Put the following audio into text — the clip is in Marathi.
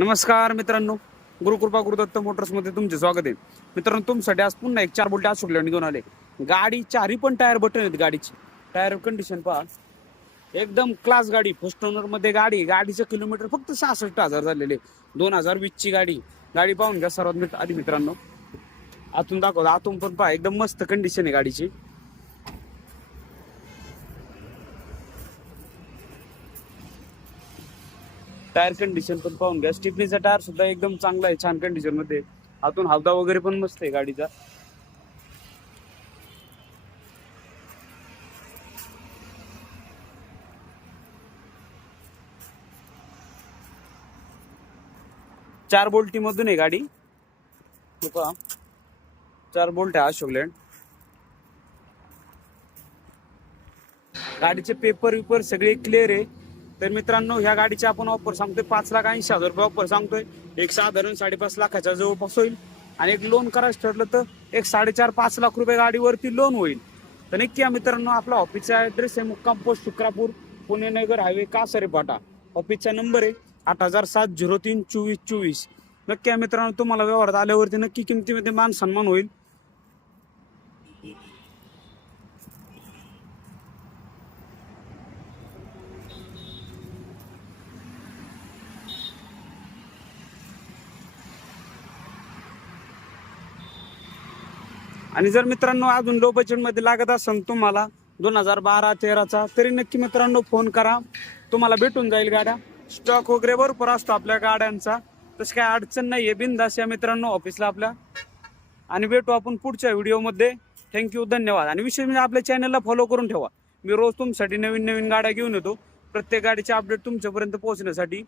नमस्कार मित्रांनो. गुरुकृपा गुरुदत्त मोटर्समध्ये तुमचे स्वागत आहे. मित्रांनो तुमच्यासाठी आज पुन्हा एक चार बोलटे आज सुटले आणि घेऊन आले. गाडी चारही पण टायर बटन आहेत गाडीची. टायर कंडिशन पहा. एकदम क्लास गाडी. फर्स्ट ओनरमध्ये गाडी. गाडीचं किलोमीटर फक्त सहासष्ट हजार झालेले. दोन हजार वीसची गाडी. गाडी पाहून घ्या सर्वात मित्र आधी मित्रांनो. आतून दाखवतो. आतून पण पहा. एकदम मस्त कंडिशन आहे गाडीची. टायर कंडिशन पण पाहून घ्या. स्टिफनीचा टायर सुद्धा एकदम चांगला आहे छान कंडिशनमध्ये. आतून हावदा वगैरे पण मस्त आहे गाडीचा. चार बोल्टी मधून आहे गाडी. पहा. चार बोल्ट आहे अशोक लँड गाडीचे पेपर विपर सगळे क्लिअर आहे. तर मित्रांनो ह्या गाडीचे आपण ऑफर सांगतोय पाच लाख ऐंशी हजार रुपये ऑफर सांगतोय. एक साधारण साडेपाच लाखाच्या जवळपास होईल. आणि एक लोन करायचं ठरलं तर एक साडेचार पाच लाख रुपये गाडीवरती लोन होईल. तर नक्की या मित्रांनो आपला ऑफिसचा ऍड्रेस आहे मुक्काम पोस्ट शुक्रापूर पुणे नगर हायवे कासरे पाटा ऑफिसचा नंबर आहे आठ हजार सात झिरो तीन चोवीस चोवीस. नक्की या मित्रांनो तुम्हाला व्यवहारात आल्यावरती नक्की किमतीमध्ये मान सन्मान होईल. आणि जर मित्रांनो अजून लो बजेटमध्ये लागत असेल तुम्हाला दोन हजार बारा तेराचा तरी नक्की मित्रांनो फोन करा. तुम्हाला भेटून जाईल गाड्या. स्टॉक वगैरे भरपूर असतो आपल्या गाड्यांचा. तसं काय अडचण नाही आहे बिंदास या मित्रांनो ऑफिसला आपल्या. आणि भेटू आपण पुढच्या व्हिडिओमध्ये थँक्यू धन्यवाद. आणि विशेष म्हणजे आपल्या चॅनलला फॉलो करून ठेवा. मी रोज तुमच्यासाठी नवीन नवीन गाड्या घेऊन येतो. प्रत्येक गाडीचे अपडेट तुमच्यापर्यंत पोहोचण्यासाठी.